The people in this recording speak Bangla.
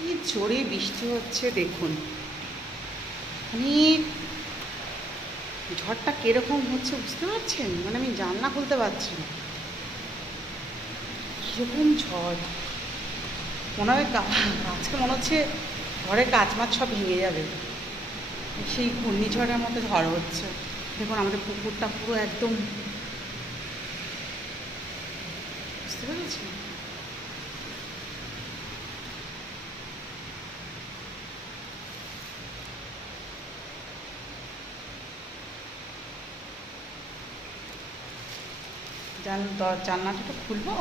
কি জোরে বৃষ্টি হচ্ছে দেখুন। মানে ঝড়টা কিরকম হচ্ছে বুঝতে পারছেন? মানে আমি জানলা খুলতে পারছি না, কিরকম ঝড়। মনে হয় আজকে মনে হচ্ছে ঘরের কাচ মাছ সব ভেঙে যাবে, সেই ঘূর্ণিঝড়ের মতো ঝড় হচ্ছে। দেখুন আমাদের পুকুরটা পুরো একদম, বুঝতে পেরেছি। জানলাটা একটু খুলবো।